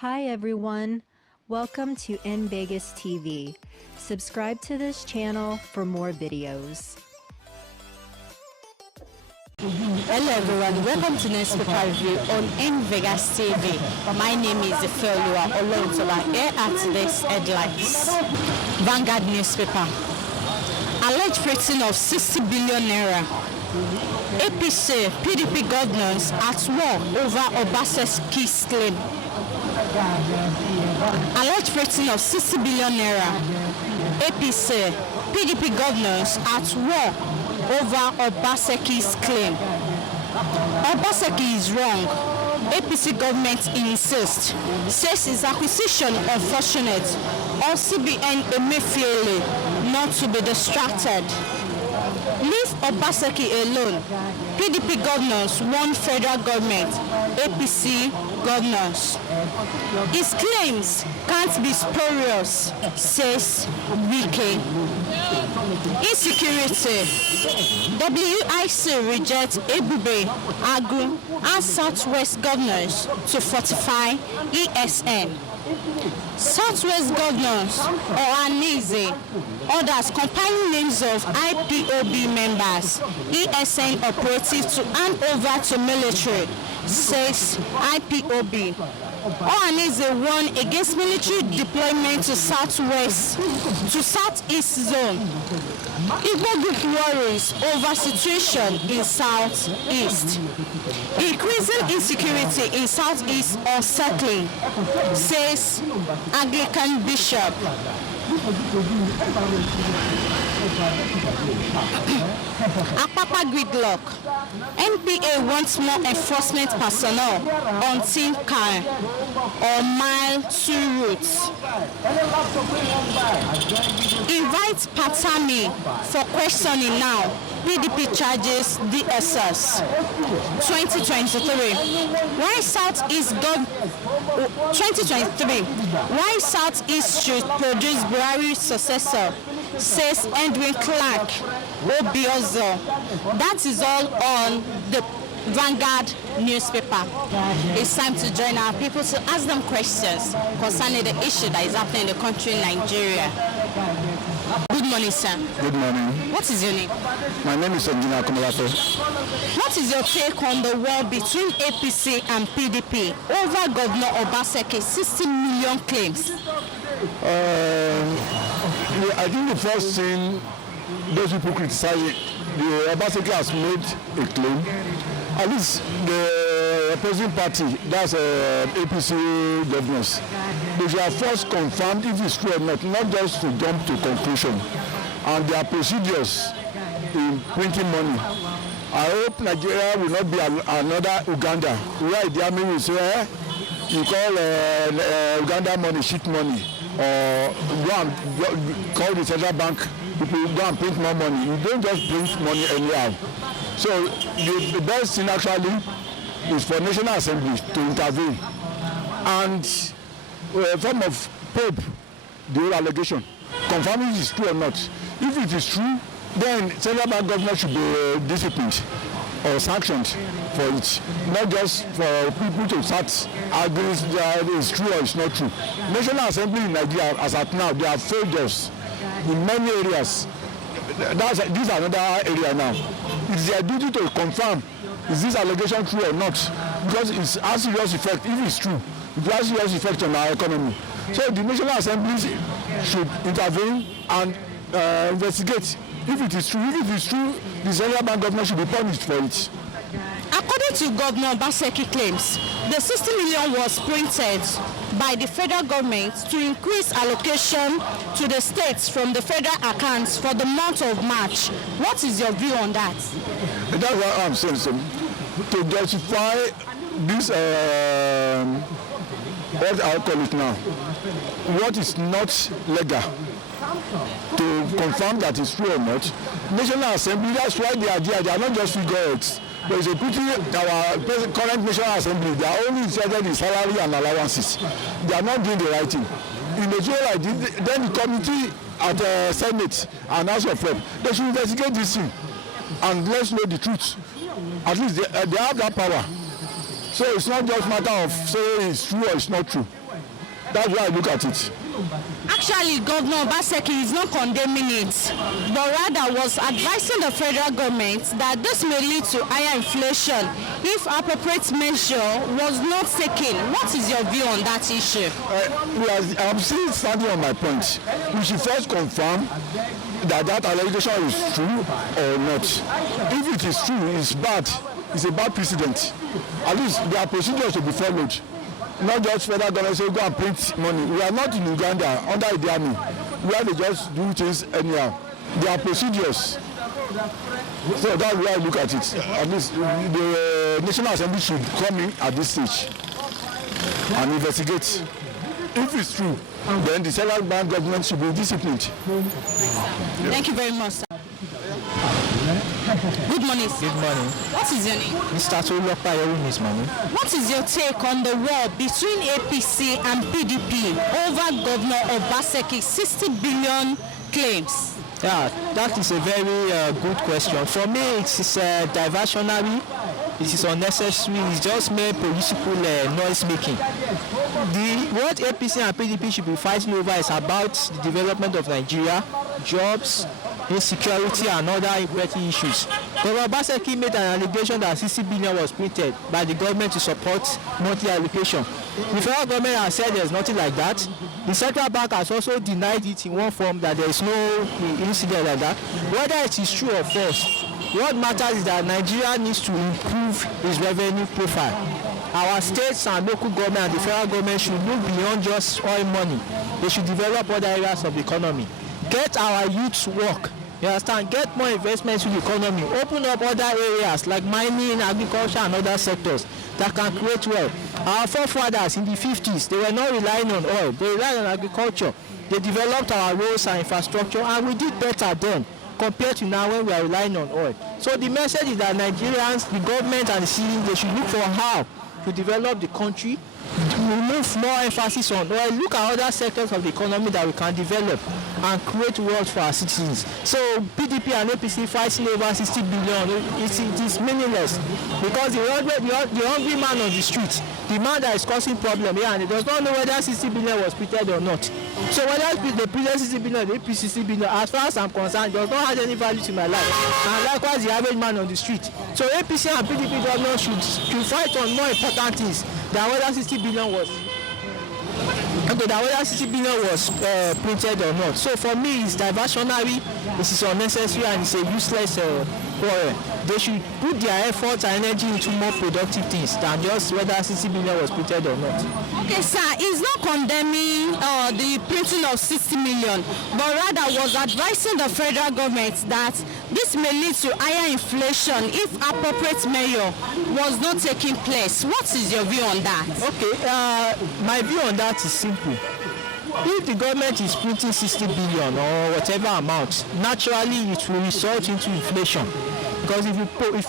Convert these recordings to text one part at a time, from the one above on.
Hi everyone, welcome to In Vegas TV. Subscribe to this channel for more videos. Hello everyone, welcome to newspaper review on In Vegas TV. My name is Ifeoluwa Olontola. Here are today's headlines. Vanguard newspaper. Alleged freighting of 60 billion naira. APC, PDP governors at war over Obaseki's claim. Alleged freighting of 60 billion naira. APC, PDP governors at war over Obaseki's claim. Obaseki is wrong. APC government insists. Says his acquisition unfortunate. Or CBN Emefiele not to be distracted. Leave Obaseki alone. PDP governors warn federal government. APC governors. His claims can't be spurious, says Wike. Insecurity. WIC rejects Ebube, Agu, and Southwest governors to fortify ESN. Southwest governors Ohanaeze orders compiling names of IPOB members, ESN operative to hand over to military, says IPOB. Ohanaeze warned against military deployment to southeast zone. Igbo group worries over situation in southeast. Increasing insecurity in southeast or settling, says Anglican bishop. Apapa gridlock. NPA wants more enforcement personnel on Team Car or Mile 2 routes. Invite Patami for questioning now. PDP charges DSS. 2023. Why Southeast 2023. Why Southeast should produce Buhari's successor, says Edwin Clark Obiozo. That is all on the Vanguard newspaper. It's time to join our people to ask them questions concerning the issue that is happening in the country, Nigeria. Good morning, sir. Good morning. What is your name? My name is Engineer Kumalato. What is your take on the war between APC and PDP over Governor Obaseki's 60 million claims? I think the first thing those people criticize, the Obaseki has made a claim. At least the opposing party, that's APC governors, they should have first confirmed if it's true or not just to jump to conclusion. And there are procedures in printing money. I hope Nigeria will not be another Uganda, where the army will say, you call Uganda money shit money, or go and call the central bank people, go and print more money. You don't just print money anyhow. So the best thing actually is for National Assembly to intervene and form of probe the whole allegation, confirming if it's true or not. If it is true, then central bank government should be disciplined or sanctioned for it, not just for people to start arguing that it's true or it's not true. National Assembly in Nigeria, as at now, they have failed us in many areas. This is another area now. It's their duty to confirm is this allegation true or not, because it has serious effect. If it's true, it has serious effect on our economy. So the National Assembly should intervene and investigate if it is true. If it is true, the central bank government should be punished for it. According to Governor Obaseki claims, the 60 million was printed by the federal government to increase allocation to the states from the federal accounts for the month of March. What is your view on that? That's what I'm saying. So, to justify this, what I'll call it now, what is not legal, to confirm that it's true or not, National Assembly, that's why they are there. They are not just figureheads. There is a pity our current National Assembly, they are only interested in salary and allowances. They are not doing the right thing. In the show like this, then the committee at the Senate and House of Rep, they should investigate this thing and let's know the truth. At least they have that power. So it's not just matter of saying it's true or it's not true. That's why I look at it. Actually, Governor Obaseki is not condemning it, but rather was advising the federal government that this may lead to higher inflation if appropriate measure was not taken. What is your view on that issue? I'm still standing on my point. We should first confirm that allegation is true or not. If it is true, it's bad. It's a bad precedent. At least there are procedures to be followed. Not just federal government say go and print money. We are not in Uganda under Idi Amin, where they just do things anyhow. There are procedures. So that's why I look at it. At least the National Assembly should come in at this stage and investigate. If it's true, then the central bank government should be disciplined. Thank you very much, sir. Good morning, sir. Good morning. What is your name? Mr. Tolulopa Yerun is my name. What is your take on the war between APC and PDP over Governor Obaseki's 60 billion claims? Yeah, that is a very good question. For me, it is diversionary. It is unnecessary. It's just mere political noise making. What APC and PDP should be fighting over is about the development of Nigeria, jobs, insecurity and other important issues. Governor Obaseki made an allegation that 60 billion was printed by the government to support monthly allocation. The federal government has said there is nothing like that. The central bank has also denied it in one form that there is no incident like that. Whether it is true or false, what matters is that Nigeria needs to improve its revenue profile. Our states and local government and the federal government should look beyond just oil money. They should develop other areas of the economy. Get our youth to work. You understand? Get more investment in the economy. Open up other areas like mining, agriculture and other sectors that can create wealth. Our forefathers in the 50s, they were not relying on oil. They relied on agriculture. They developed our roads and infrastructure and we did better then compared to now when we are relying on oil. So the message is that Nigerians, the government and the citizens, they should look for how to develop the country, remove more emphasis on oil, look at other sectors of the economy that we can develop and create wealth for our citizens. So PDP and APC fighting over 60 billion, it is meaningless because the hungry man on the street, the man that is causing problem here and he does not know whether 60 billion was printed or not. So whether the previous 60 billion, the APC 60 billion, as far as I'm concerned, does not have any value to my life. And likewise the average man on the street. So APC and PDP government should fight on more important things than whether 60 billion was printed or not. So for me, it's diversionary, it is unnecessary, and it's a useless quarrel. They should put their efforts and energy into more productive things than just whether 60 billion was printed or not. Okay, sir, he's not condemning the printing of 60 million, but rather was advising the federal government that this may lead to higher inflation if appropriate measure was not taking place. What is your view on that? Okay, my view on that is simple. If the government is printing 60 billion or whatever amount, naturally it will result into inflation. Because if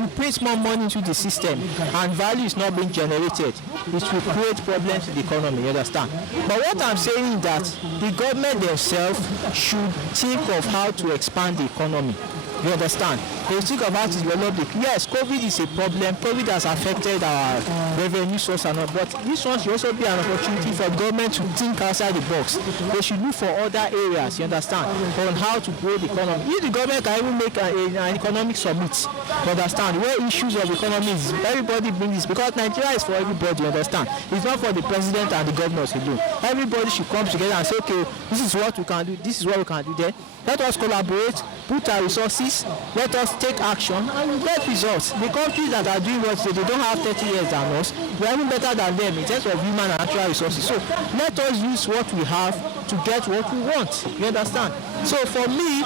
you print more money into the system and value is not being generated, it will create problems in the economy, you understand? But what I'm saying is that the government themselves should think of how to expand the economy. You understand? They think of how to develop the... Yes, COVID is a problem. COVID has affected our revenue source and all, but this one should also be an opportunity for government to think outside the box. They should look for other areas, you understand, on how to grow the economy. If the government can even make an economic summit, you understand, where issues of economy is, everybody brings this, because Nigeria is for everybody, you understand? It's not for the president and the governors to do. Everybody should come together and say, okay, this is what we can do, this is what we can do there. Let us collaborate, put our resources, let us take action, and we get results. The countries that are doing what they don't have 30 years than us, we are even better than them in terms of human and natural resources. So let us use what we have to get what we want. You understand? So for me,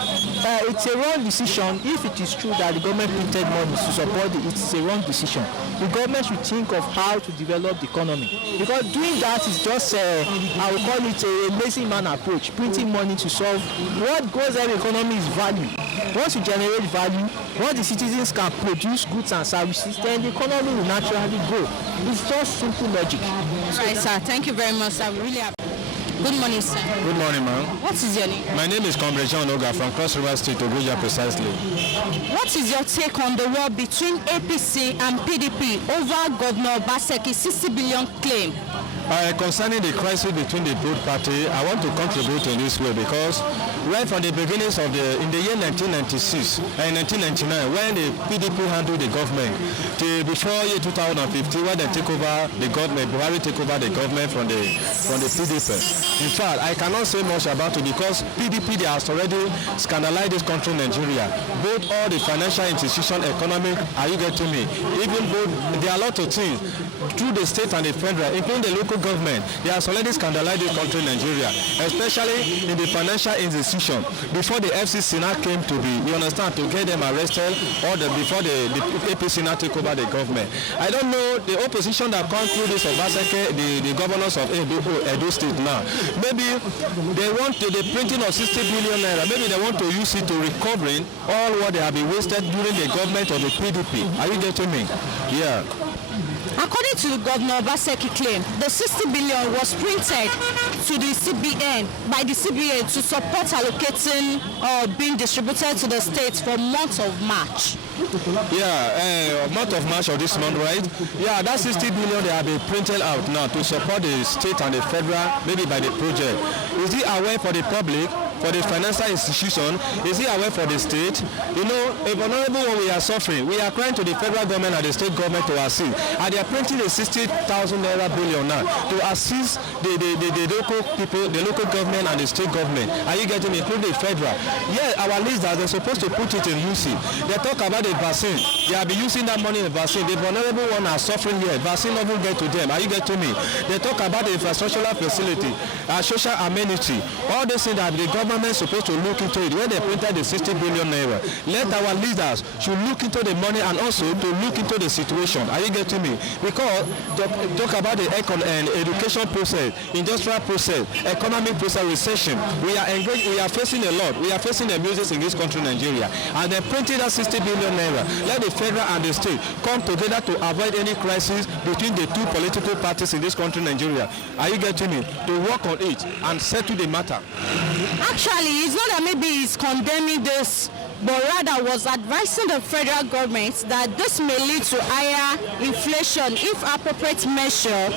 it's a wrong decision. If it is true that the government printed money to support it, it's a wrong decision. The government should think of how to develop the economy. Because doing that is just, I would call it a lazy man approach, printing money to solve. What goes every economy is value. Once you generate value, once the citizens can produce goods and services, then the economy will naturally grow. It's just simple logic. Right, sir. Thank you very much, sir. We really appreciate it. Good morning, sir. Good morning, ma'am. What is your name? My name is Comrade John Oga from Cross River State, Ogoja precisely. What is your take on the war between APC and PDP over Governor Obaseki's 60 billion claim? Concerning the crisis between the both parties, I want to contribute in this way because right from the beginnings of in the year 1996 and 1999, when the PDP handled the government, till before year 2015, when they take over the government, Buhari take over the government from the PDP. In fact, I cannot say much about it because PDP they has already scandalized this country, Nigeria. Both all the financial institution, economic, are you getting me? Even both, there are a lot of things through the state and the federal, including the local government, they have already scandalized this country, Nigeria, especially in the financial institution. Before the FCC now came to be, you understand, to get them arrested, or before the APC now take over the government. I don't know the opposition that come through this Obaseki, the governors of Edo State now. Maybe they want the printing of 60 billion naira. Maybe they want to use it to recovering all what they have been wasted during the government of the PDP. Are you getting me? Yeah. According to Governor Obaseki claim, the 60 billion was printed to the CBN by the CBN to support allocating or being distributed to the states for month of March. Yeah, month of March of this month, right? Yeah, that 60 billion they have been printed out now to support the state and the federal, maybe by the project. Is it aware for the public? For the financial institution, is he aware for the state? You know, a vulnerable one we are suffering. We are crying to the federal government and the state government to assist. And they are printing a 60,000 naira billion now to assist the local people, the local government and the state government. Are you getting me? Including the federal? Yeah, our leaders, they're supposed to put it in use. They talk about the vaccine. They have been using that money in the vaccine. The vulnerable one are suffering here. Vaccine doesn't get to them. Are you getting me? They talk about the infrastructural facility, social amenity, all these things that the government is supposed to look into it. When they printed the 60 billion naira, let our leaders should look into the money and also to look into the situation. Are you getting me? Because talk about the education process, industrial process, economic process, recession. We are engaged. We are facing a lot. We are facing abuses in this country, Nigeria, and they printed that 60 billion naira. Let the federal and the state come together to avoid any crisis between the two political parties in this country, Nigeria. Are you getting me? To work on it and settle the matter. Actually, it's not that maybe he's condemning this, but rather was advising the federal government that this may lead to higher inflation if appropriate measure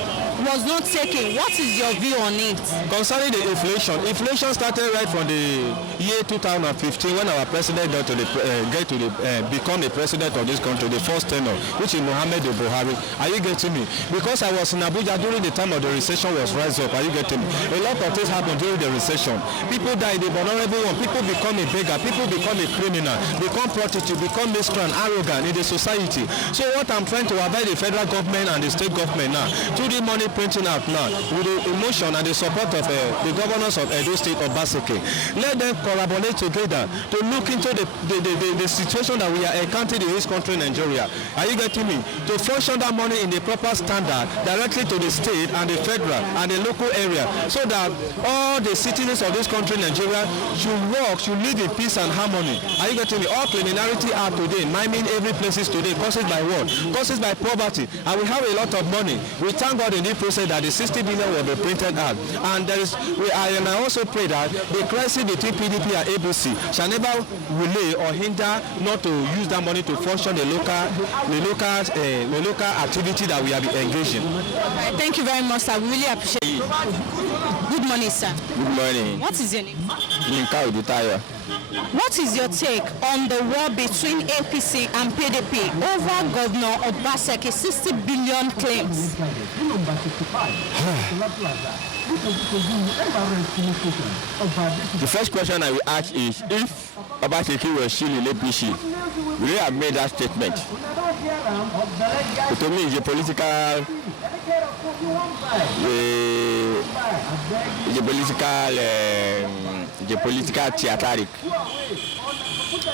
was not taken. What is your view on it? Concerning the inflation started right from the year 2015 when our president become the president of this country, the first tenure, which is Mohammed Buhari. Are you getting me? Because I was in Abuja during the time of the recession was rise up. Are you getting me? A lot of things happened during the recession. People die, the vulnerable one. People become a beggar. People become a criminal. Become prostitute. Become miscreant, arrogant in the society. So what I'm trying to avoid the federal government and the state government now, through the money printing out now, with the emotion and the support of the governors of Edo State, Obaseki, let them collaborate together to look into the situation that we are encountering in this country, Nigeria. Are you getting me? To function that money in the proper standard directly to the state and the federal and the local area, so that all the citizens of this country, Nigeria, should live in peace and harmony. Are you getting me? All criminality are today, miming every places today, causes by what? Causes by poverty. And we have a lot of money. We thank God in this process that the 60 billion will be printed out. And I also pray that the crisis between PDP and APC shall never relay or hinder not to use that money to function the local activity that we have been engaged in. Thank you very much, sir. We really appreciate it. Good morning, sir. Good morning. What is your name? What is your take on the war between APC and PDP over Governor Obaseki's 60 billion claims? The first question I will ask is, if Obaseki was still in APC, would he have made that statement? To me, it's a political theatric.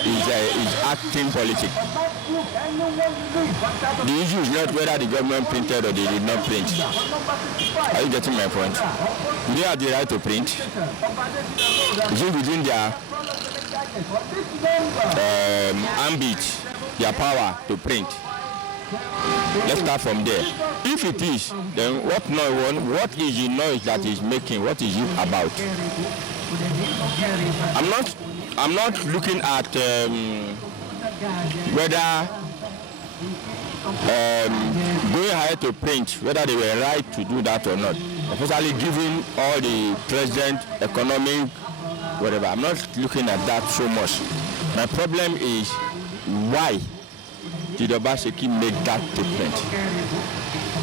Is acting politics. The issue is not whether the government printed or they did not print. Are you getting my point? Do they have the right to print? Is it within their ambit, their power to print? Let's start from there. If it is, then what is the noise that he's making? What is it about? I'm not looking at whether going ahead to print, whether they were right to do that or not. Especially given all the present economic whatever. I'm not looking at that so much. My problem is why did Obaseki make that statement?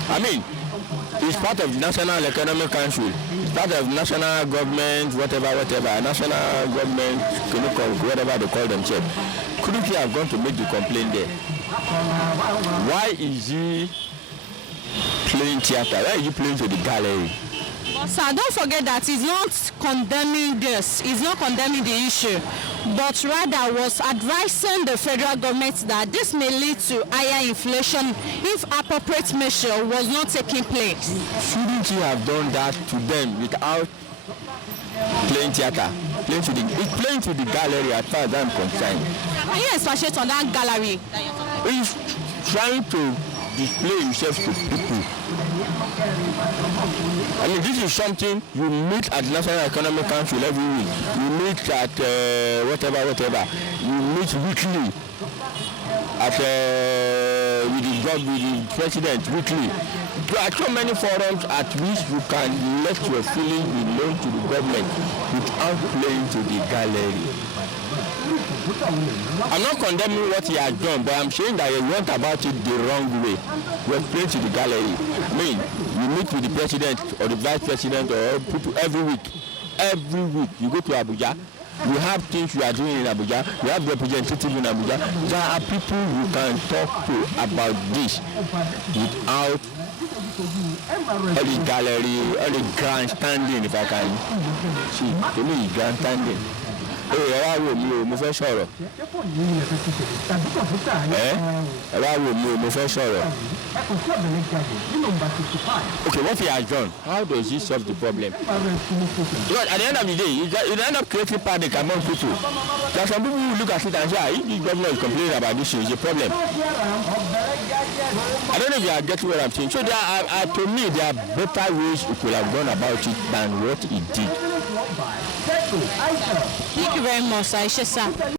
I mean, it's part of the National Economic Council, it's part of national government, whatever, national government, whatever they call themselves. Couldn't he have gone to make the complaint there? Why is he playing theater? Why is he playing to the gallery? But sir, don't forget that he's not condemning this, he's not condemning the issue, but rather was advising the federal government that this may lead to higher inflation if appropriate measure was not taking place. Shouldn't he have done that to them without playing theater? Playing to the gallery as far as I'm concerned. Can you expatiate on that gallery? He's trying to display himself to people. I mean, this is something you meet at National Economic Council every week. You meet at whatever. You meet weekly at with the president weekly. There are so many forums at which you can let your feelings be known to the government without playing to the gallery. I'm not condemning what he has done, but I'm saying that he went about it the wrong way. He was playing to the gallery. I mean, you meet with the president or the vice president or people every week. Every week you go to Abuja. You have things you are doing in Abuja. You have representatives in Abuja. There are people you can talk to about this without all the gallery, all the grandstanding, if I can see. To me, grandstanding. Ẹ wá wò mí o, mo fẹ́ sọ̀rọ̀. Ẹ wá wò mí o, mo fẹ́ sọ̀rọ̀. Okay, what he has done, how does he solve the problem? Because at the end of the day, you end up creating panic among people. There are some people who look at it and say, if the government is complaining about this issue, it's a problem. I don't know if you are getting what I'm saying. So there are, to me, there are better ways he could have gone about it than what he did. Thank you very much, Aisha.